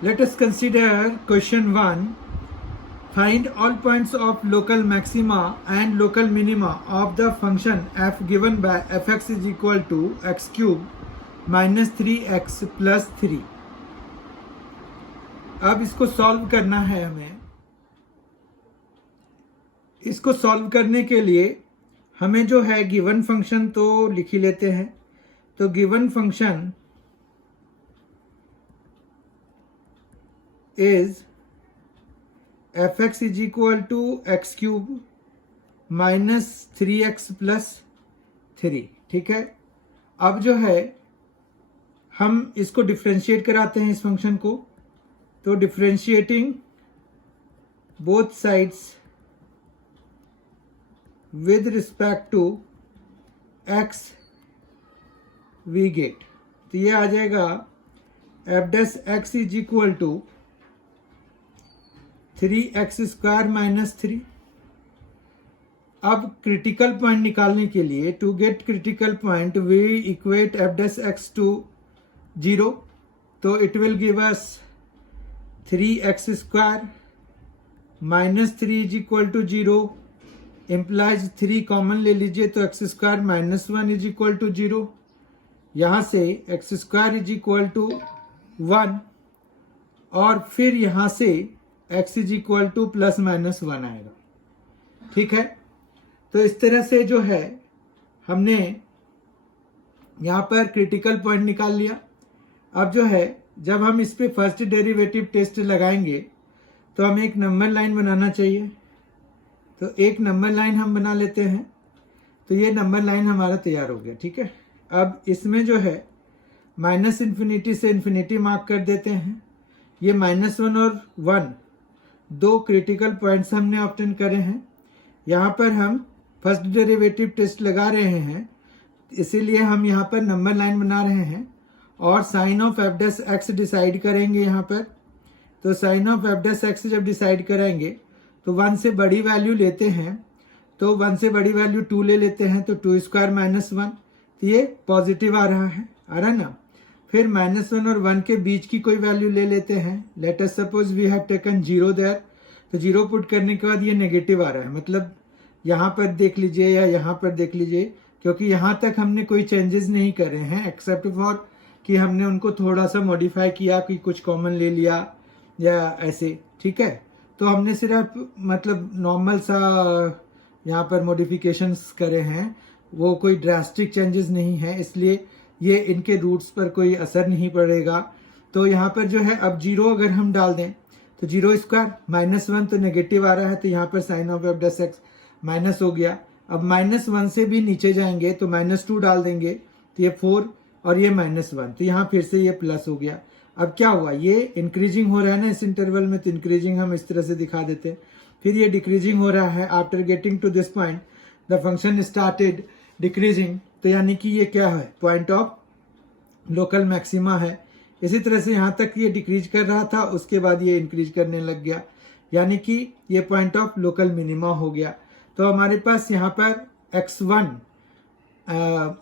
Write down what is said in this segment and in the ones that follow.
Let us consider question 1. Find all points of local maxima and local minima of the function f given by fx is equal to x cube minus 3x plus 3. अब इसको solve करना है हमें. इसको solve करने के लिए हमें जो है गिवन फंक्शन तो लिख ही लेते हैं. तो given function is fx is equal to x cube minus 3x plus 3. ठीक है. अब जो है हम इसको डिफ्रेंशिएट कराते हैं इस फंक्शन को. तो differentiating both sides with respect to x we get. तो ये आ जाएगा f dash x is equal to 3x square minus 3. अब क्रिटिकल पॉइंट निकालने के लिए to get critical point we equate f dash x to 0. तो it will give us 3x square minus 3 is equal to 0. Implies 3 common ले लीजिए तो x square minus 1 is equal to 0. यहाँ से x square is equal to 1 और फिर यहाँ से x is equal to plus minus 1 आएगा. ठीक है. तो इस तरह से जो है हमने यहाँ पर क्रिटिकल पॉइंट निकाल लिया. अब जो है जब हम इस पे फर्स्ट डेरिवेटिव टेस्ट लगाएंगे तो हमें एक नंबर लाइन बनाना चाहिए. तो एक नंबर लाइन हम बना लेते हैं. तो ये नंबर लाइन हमारा तैयार हो गया. ठीक है. अब इसमें जो है माइनस इन्फिनिटी से इन्फिनिटी मार्क कर देते हैं. ये -1 और 1 दो क्रिटिकल पॉइंट्स हमने ऑब्टेन करे हैं. यहाँ पर हम फर्स्ट डेरिवेटिव टेस्ट लगा रहे हैं, इसीलिए हम यहाँ पर नंबर लाइन बना रहे हैं और sign of f dash x decide करेंगे यहाँ पर. तो sign of f dash x जब डिसाइड करेंगे तो 1 से बड़ी वैल्यू लेते हैं. तो 1 से बड़ी वैल्यू 2 ले लेते हैं. तो 2 स्क्वायर माइनस 1. तो ये पॉजिटिव आ रहा है ना. फिर -1 और 1 के बीच की कोई वैल्यू ले लेते हैं. Let us suppose we have taken 0 there. तो 0 पुट करने के बाद ये नेगेटिव आ रहा है. मतलब यहाँ पर देख लीजिए या यहाँ पर देख लीजिए, क्योंकि यहाँ तक हमने कोई चेंजेस नहीं करे हैं एक्सेप्ट फॉर कि हमने उनको थोड़ा सा मॉडिफाई किया कि कुछ कॉमन ले लिया या ऐसे. ठीक है. तो हमने सिर्फ मतलब नॉर्मल सा यहाँ पर मॉडिफिकेशंस करे हैं, वो कोई ड्रास्टिक चेंजेस नहीं है, इसलिए ये इनके रूट्स पर कोई असर नहीं पड़ेगा. तो यहाँ पर जो है अब 0 अगर हम डाल दें तो 0 स्क्वायर -1 तो नेगेटिव आ रहा है. तो यहाँ पर sign of f dash x minus हो गया. अब -1 से भी नीचे जाएंगे तो -2 डाल देंगे तो ये 4 और ये -1. तो यहाँ फिर से ये प्लस हो गया. अब क्या हुआ, ये इंक्रीजिंग हो रहा है ना इस इंटरवल में. तो इंक्रीजिंग हम इस तरह से दिखा देते हैं. फिर ये डिक्रीजिंग हो रहा है. After getting to this point the function started decreasing. तो यानी कि ये क्या है, पॉइंट ऑफ लोकल मैक्सिमा है. इसी तरह से यहाँ तक ये डिक्रीज कर रहा था, उसके बाद ये इंक्रीज करने लग गया, यानी कि ये पॉइंट ऑफ लोकल मिनिमा हो गया. तो हमारे पास यहाँ पर x1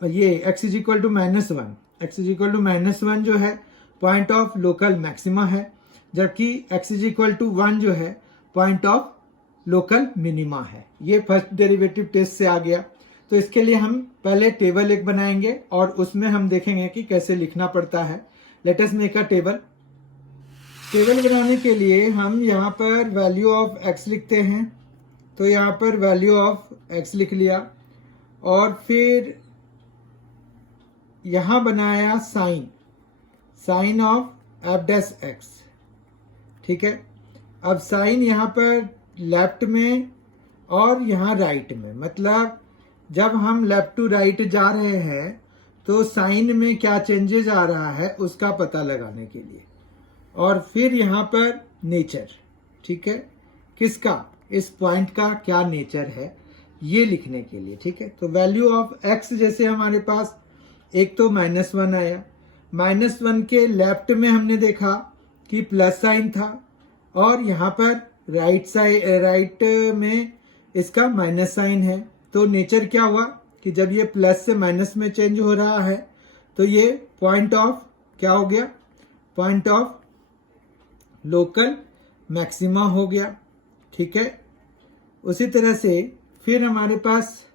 ये x is equal to -1, x is equal to -1 जो है पॉइंट ऑफ लोकल मैक्सिमा है, जबकि x इज इक्वल टू 1 जो है पॉइंट ऑफ लोकल मिनिमा है. ये फर्स्ट डेरिवेटिव टेस्ट से आ गया. तो इसके लिए हम पहले टेबल एक बनाएंगे और उसमें हम देखेंगे कि कैसे लिखना पड़ता है. Let us make a table. Table बनाने के लिए हम यहाँ पर वैल्यू ऑफ x लिखते हैं. तो यहाँ पर वैल्यू ऑफ x लिख लिया और फिर यहाँ बनाया sign of f dash x. ठीक है. अब साइन यहाँ पर लेफ्ट में और यहाँ राइट में, मतलब जब हम लेफ्ट टू राइट जा रहे हैं तो साइन में क्या चेंजेस आ रहा है उसका पता लगाने के लिए. और फिर यहाँ पर नेचर. ठीक है. किसका, इस पॉइंट का क्या नेचर है ये लिखने के लिए. ठीक है. तो वैल्यू ऑफ x जैसे हमारे पास एक तो -1 आया. -1 के लेफ्ट में हमने देखा कि प्लस साइन था और यहाँ पर राइट में इसका माइनस साइन है. तो नेचर क्या हुआ कि जब ये प्लस से माइनस में चेंज हो रहा है तो ये पॉइंट ऑफ क्या हो गया, पॉइंट ऑफ लोकल मैक्सिमा हो गया, ठीक है। उसी तरह से फिर हमारे पास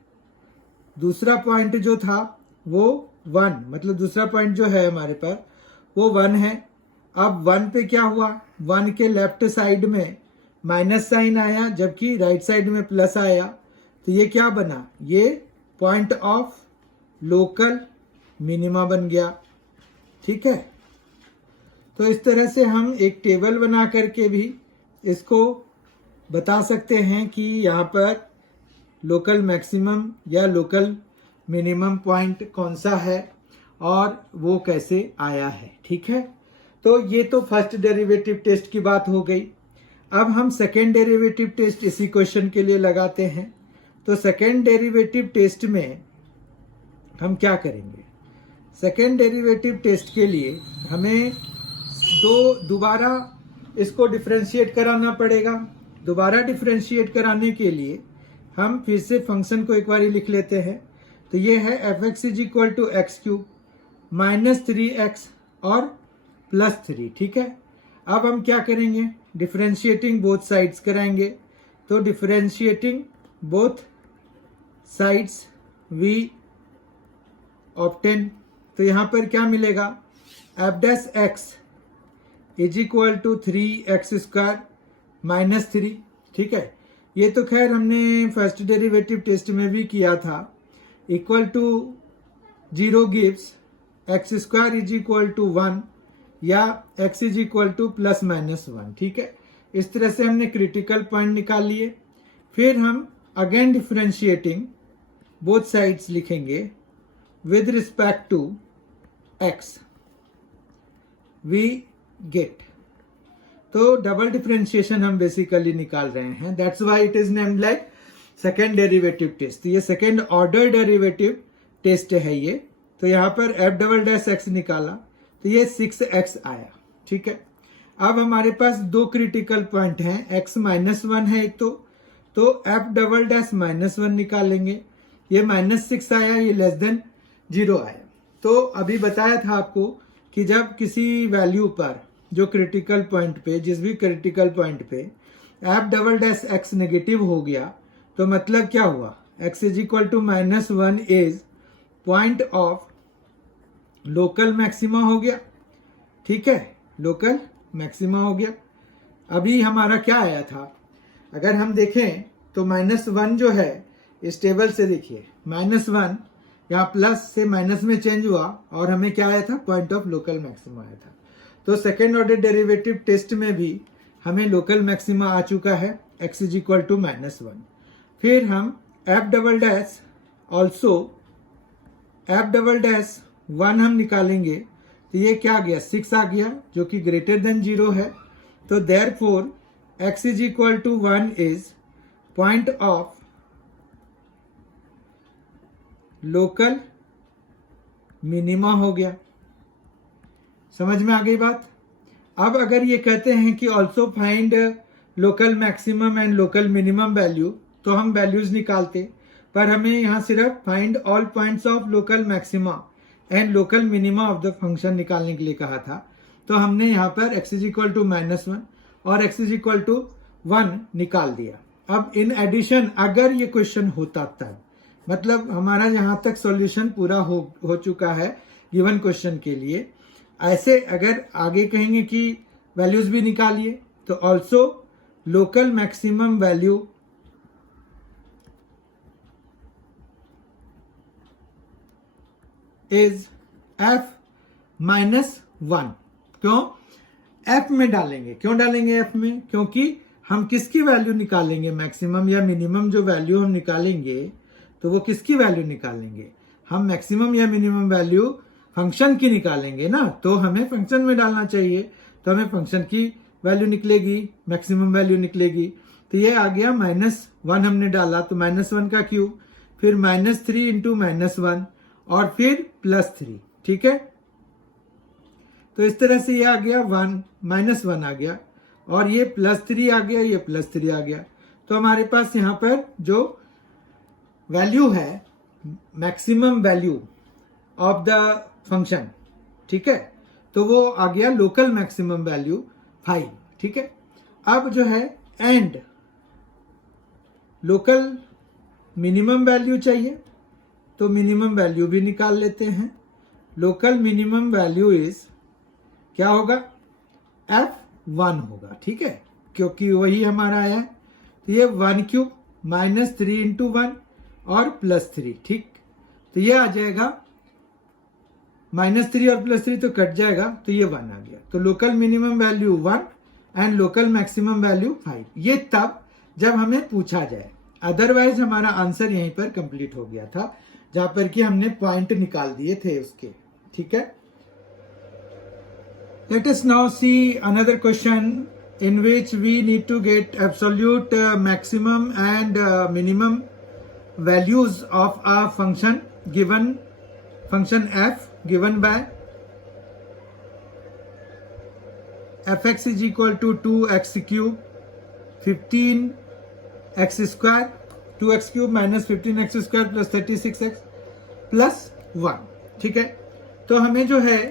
दूसरा पॉइंट जो था वो 1, मतलब दूसरा पॉइंट जो है हमारे पास वो 1 है। अब 1 पे क्या हुआ, 1 के लेफ्ट साइड में माइनस साइन आया जबकि राइट साइड में प्लस आया, तो ये क्या बना, ये पॉइंट ऑफ लोकल मिनिमा बन गया, ठीक है। तो इस तरह से हम एक टेबल बना करके भी इसको बता सकते हैं कि यहाँ पर लोकल मैक्सिमम या लोकल मिनिमम पॉइंट कौन सा है और वो कैसे आया है, ठीक है। तो ये तो फर्स्ट डेरिवेटिव टेस्ट की बात हो गई। अब हम सेकेंड डेरिवेटिव टेस्ट इसी क्वेश्चन के लिए लगाते हैं। तो सेकेंड डेरिवेटिव टेस्ट में हम क्या करेंगे, सेकेंड डेरिवेटिव टेस्ट के लिए हमें दोबारा इसको डिफरेंशिएट कराना पड़ेगा। दोबारा डिफरेंशिएट कराने के लिए हम फिर से फंक्शन को एक बार लिख लेते हैं। तो ये है f(x) = x³ - 3x और +3, ठीक है। अब हम क्या करेंगे, डिफरेंशिएटिंग बोथ साइड्स कराएंगे। तो differentiating both sides we obtain, तो यहाँ पर क्या मिलेगा, f(x) = 3x² - 3, ठीक है। ये तो खैर हमने फर्स्ट डेरिवेटिव टेस्ट में भी किया था। इक्वल टू 0 गिव्स x² = 1 या x = ±1, ठीक है। इस तरह से हमने क्रिटिकल पॉइंट निकाल लिए। फिर हम अगेन डिफरेंशिएटिंग बोथ साइड्स लिखेंगे with respect to x, we get, तो डबल डिफरेंशिएशन हम बेसिकली निकाल रहे हैं। That's why it is named like second derivative test. ये सेकेंड ऑर्डर डेरिवेटिव टेस्ट है ये। तो यहाँ पर f'(x) निकाला तो ये 6x आया, ठीक है। अब हमारे पास दो क्रिटिकल पॉइंट हैं, x -1 है एक तो f'(-1) निकालेंगे। ये -6 आया, ये <0 आया। तो अभी बताया था आपको कि जब किसी वैल्यू पर जो क्रिटिकल पॉइंट पे, जिस भी क्रिटिकल पॉइंट पे f'(x) नेगेटिव हो गया तो मतलब क्या हुआ, x = -1 is point of local maxima हो गया, ठीक है, लोकल मैक्सिमा हो गया। अभी हमारा क्या आया था, अगर हम देखें तो -1 जो है इस टेबल से देखिए, -1 यहाँ प्लस से माइनस में चेंज हुआ और हमें क्या आया था, पॉइंट ऑफ लोकल मैक्सिमा आया था। तो सेकेंड ऑर्डर डेरिवेटिव टेस्ट में भी हमें लोकल मैक्सिमा आ चुका है, x = -1। फिर हम f' ऑल्सो f'(1) हम निकालेंगे तो ये क्या आ गया, 6 आ गया जो कि ग्रेटर देन 0 है। तो therefore x = 1 is point of local minima हो गया। समझ में आ गई बात। अब अगर ये कहते हैं कि also find local maximum and local minimum value, तो हम वैल्यूज निकालते, पर हमें यहाँ सिर्फ find all points of local maxima and local minima of the function निकालने के लिए कहा था। तो हमने यहाँ पर x = -1 और x = 1 निकाल दिया। अब इन एडिशन अगर ये क्वेश्चन होता तब, मतलब हमारा यहाँ तक सॉल्यूशन पूरा हो चुका है गिवन क्वेश्चन के लिए। ऐसे अगर आगे कहेंगे कि वैल्यूज भी निकालिए, तो also local maximum value is f-1। क्यों f में डालेंगे, क्यों डालेंगे f में, क्योंकि हम किसकी वैल्यू निकालेंगे, मैक्सिमम या मिनिमम जो वैल्यू हम निकालेंगे तो वो किसकी वैल्यू निकालेंगे, हम मैक्सिमम या मिनिमम वैल्यू फंक्शन की निकालेंगे ना, तो हमें फंक्शन में डालना चाहिए। तो हमें फंक्शन की वैल्यू निकलेगी, मैक्सिमम वैल्यू निकलेगी। तो ये आ गया -1 हमने डाला तो -1 का क्यूब, फिर -3 × -1 और फिर +3, ठीक है। तो इस तरह से ये आ गया -1 आ गया और ये +3 आ गया, ये +3 आ गया। तो हमारे पास यहाँ पर जो वैल्यू है maximum value of the function, ठीक है, तो वो आ गया लोकल मैक्सिमम वैल्यू 5, ठीक है। अब जो है एंड लोकल मिनिमम वैल्यू चाहिए, तो मिनिमम वैल्यू भी निकाल लेते हैं। लोकल मिनिमम वैल्यू इज क्या होगा, F1 होगा, ठीक है, क्योंकि वही हमारा आया है। तो ये 1 क्यूब माइनस 3 इंटू 1 और प्लस 3, ठीक। तो ये आ जाएगा -3 और +3 तो कट जाएगा, तो ये 1 आ गया। तो local minimum value 1 and local maximum value 5। ये तब जब हमें पूछा जाए, अदरवाइज हमारा आंसर यहीं पर कंप्लीट हो गया था, जहां पर कि हमने पॉइंट निकाल दिए थे उसके, ठीक है। Let us now see another question in which we need to get absolute maximum and minimum values of a function given, function f given by fx is equal to 2x cube 15x square, 2x cube minus 15x square plus 36x plus 1, ठीक है। तो हमें जो है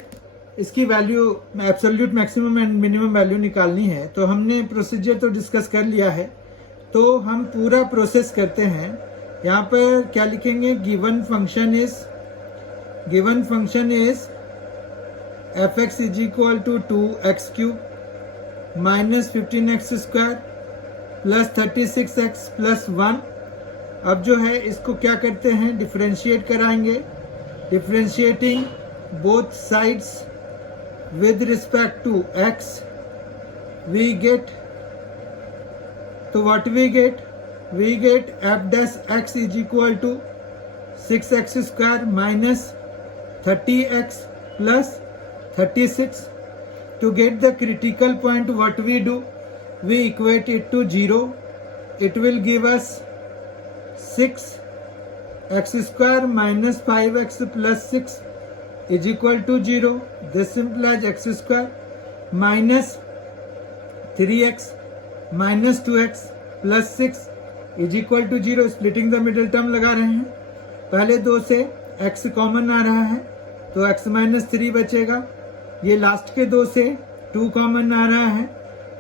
इसकी value absolute maximum and minimum value निकालनी है। तो हमने प्रोसीजर तो डिस्कस कर लिया है, तो हम पूरा प्रोसेस करते हैं। यहाँ पर क्या लिखेंगे, given function is fx is equal to 2x cube minus 15x square plus 36x plus 1। अब जो है इसको क्या करते हैं, डिफरेंशिएट कराएंगे। Differentiating both sides with respect to x, we get, तो what we get f dash x is equal to 6x square minus 30x plus 36. To get the critical point, what we do, we equate it to 0. It will give us 6x square minus 5x plus 6 is equal to 0. This implies x square minus 3x minus 2x plus 6 is equal to 0. Splitting the middle term लगा रहे हैं। पहले दो से x common आ रहा है, तो x minus 3 बचेगा। ये लास्ट के दो से 2 कॉमन आ रहा है,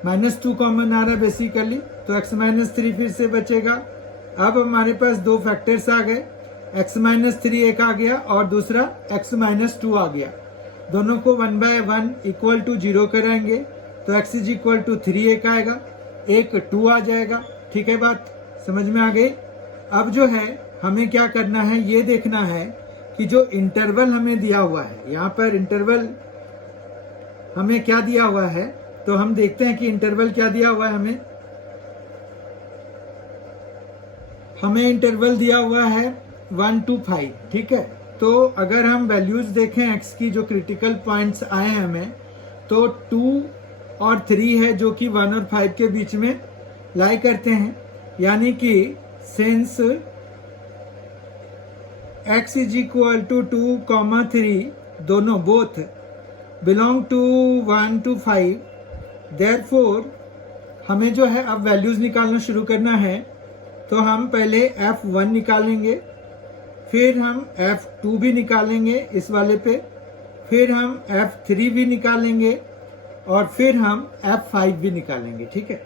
-2 कॉमन आ रहा है बेसिकली, तो x माइनस 3 फिर से बचेगा। अब हमारे पास दो फैक्टर्स आ गए, x माइनस 3 एक आ गया और दूसरा x माइनस 2 आ गया। दोनों को 1/1 इक्वल टू 0 कराएंगे, तो x इज इक्वल टू 3 एक आएगा, एक 2 आ जाएगा, ठीक है। बात समझ में आ गई। अब जो है हमें क्या करना है, ये देखना है कि जो इंटरवल हमें दिया हुआ है, यहाँ पर इंटरवल हमें क्या दिया हुआ है, तो हम देखते हैं कि इंटरवल क्या दिया हुआ है। हमें इंटरवल दिया हुआ है 1 to 5, ठीक है। तो अगर हम वैल्यूज देखें x की, जो क्रिटिकल पॉइंट्स आए हैं हमें, तो 2 और 3 है जो कि 1 और 5 के बीच में लाई करते हैं। यानी कि since x is equal to 2, 3 दोनों both belong to 1 to 5, therefore हमें जो है अब वैल्यूज निकालना शुरू करना है। तो हम पहले f1 निकालेंगे, फिर हम f2 भी निकालेंगे इस वाले पे, फिर हम f3 भी निकालेंगे और फिर हम f5 भी निकालेंगे, ठीक है।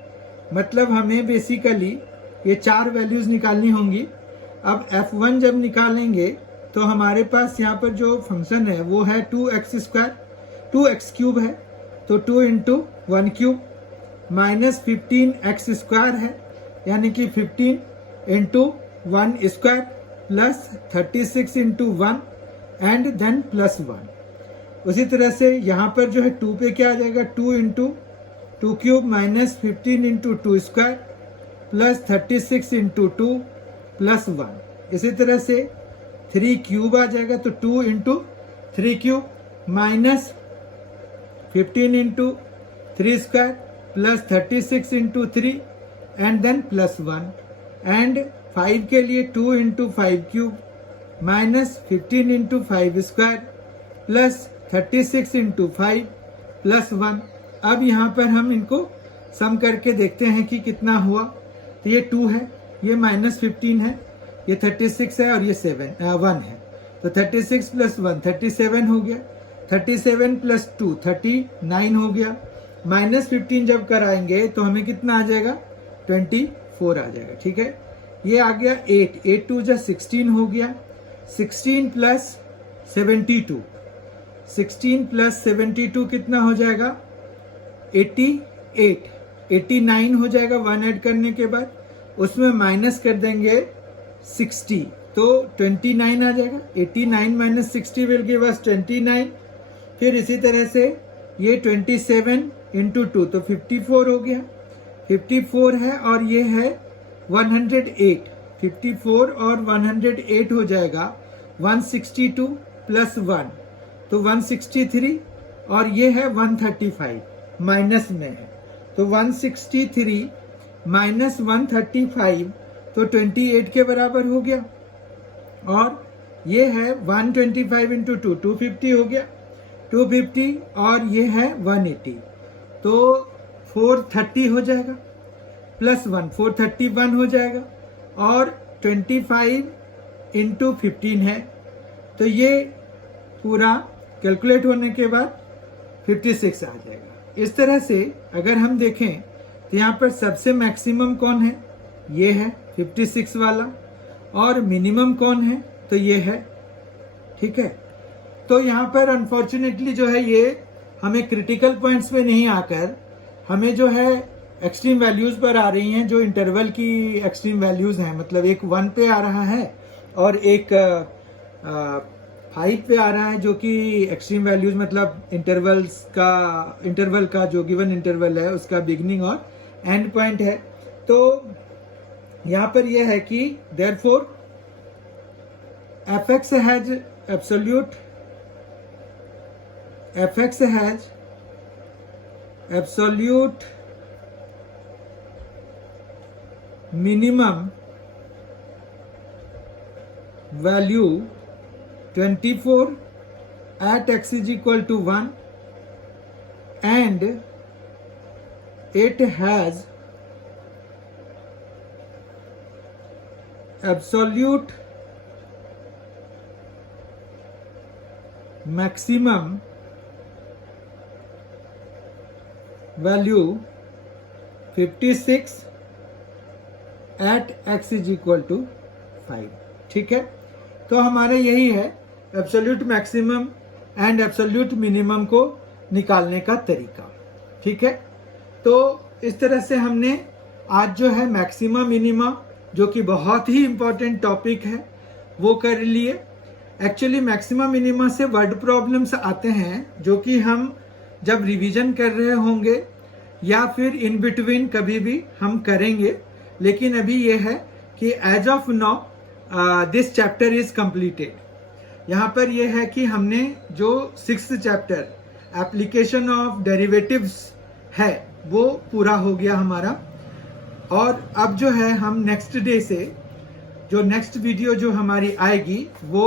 मतलब हमें बेसिकली ये 4 वैल्यूज निकालनी होंगी। अब f1 जब निकालेंगे तो हमारे पास यहाँ पर जो फंक्शन है वो है 2x स्क्वायर, 2x क्यूब है, तो 2 into 1 cube minus 15x square है, यानी कि 15 into 1 square plus 36 into 1 and then plus 1। उसी तरह से यहाँ पर जो है 2 पे क्या आ जाएगा, 2 into 2 cube minus 15 into 2 square plus 36 into 2 plus 1। इसी तरह से 3 क्यूब आ जाएगा, तो 2 into 3 cube minus 15 into 3 square plus 36 into 3 and then plus 1। And 5 के लिए 2 into 5 cube minus 15 into 5 square plus 36 into 5 plus 1। अब यहाँ पर हम इनको सम करके देखते हैं कि कितना हुआ। तो ये 2 है, ये माइनस 15 है, ये 36 है और ये 1 है। तो 36 प्लस 1 37 हो गया, 37 प्लस 2 39 हो गया। -15 जब कराएंगे तो हमें कितना आ जाएगा, 24 आ जाएगा। ठीक है, ये आ गया 8 2 जा 16 हो गया, 16 प्लस 72, 16 प्लस 72 कितना हो जाएगा, 88, 89 हो जाएगा 1 ऐड करने के बाद, उसमें माइनस कर देंगे 60 तो 29 आ जाएगा। 89 माइनस 60 विल गिव अस 29। फिर इसी तरह से ये 27 इंटू 2 तो 54 हो गया, 54 है और ये है 108, 54 और 108 हो जाएगा 162 प्लस 1 तो 163 और ये है 135 माइनस में है तो 163 माइनस 135 तो 28 के बराबर हो गया। और ये है 125 इंटू 2 250 हो गया, 250 और ये है 180 तो 430 हो जाएगा प्लस 1 431 हो जाएगा और 25 इंटू 15 है तो ये पूरा कैलकुलेट होने के बाद 56 आ जाएगा। इस तरह से अगर हम देखें तो यहाँ पर सबसे मैक्सिमम कौन है, ये है 56 वाला, और मिनिमम कौन है तो ये है। ठीक है, तो यहाँ पर अनफॉर्चुनेटली जो है ये हमें क्रिटिकल पॉइंट्स पे नहीं आकर हमें जो है एक्सट्रीम वैल्यूज पर आ रही हैं, जो इंटरवल की एक्सट्रीम वैल्यूज हैं। मतलब एक 1 पे आ रहा है और एक 5 पे आ रहा है, जो कि एक्सट्रीम वैल्यूज मतलब इंटरवल का जो गिवन इंटरवल है उसका बिगिनिंग और एंड पॉइंट है। तो यहाँ पर यह है कि therefore fx has absolute minimum value 24 at x is equal to 1 and it has absolute maximum value 56 at x is equal to 5। ठीक है, तो हमारा यही है absolute maximum and absolute minimum को निकालने का तरीका। ठीक है, तो इस तरह से हमने आज जो है मैक्सिमा मिनिमा, जो कि बहुत ही इंपॉर्टेंट टॉपिक है, वो कर लिए। एक्चुअली मैक्सिमा मिनिमा से वर्ड प्रॉब्लम्स आते हैं जो कि हम जब रिवीजन कर रहे होंगे या फिर इन बिटवीन कभी भी हम करेंगे, लेकिन अभी ये है कि as of now this chapter is completed. यहाँ पर यह है कि हमने जो 6th chapter application of derivatives है वो पूरा हो गया हमारा। और अब जो है हम नेक्स्ट डे से जो नेक्स्ट वीडियो जो हमारी आएगी वो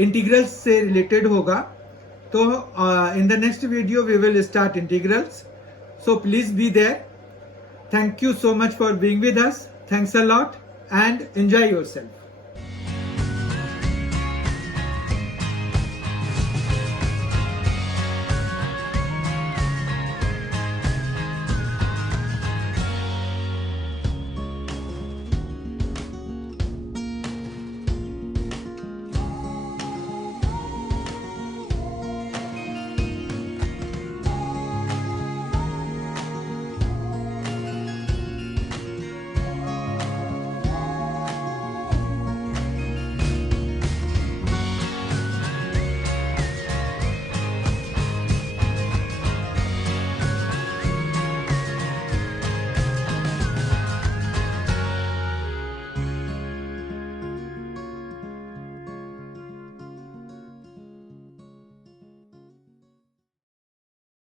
इंटीग्रल्स से रिलेटेड होगा। तो in the next video we will start integrals, so please be there. Thank you so much for being with us. Thanks a lot and enjoy yourself.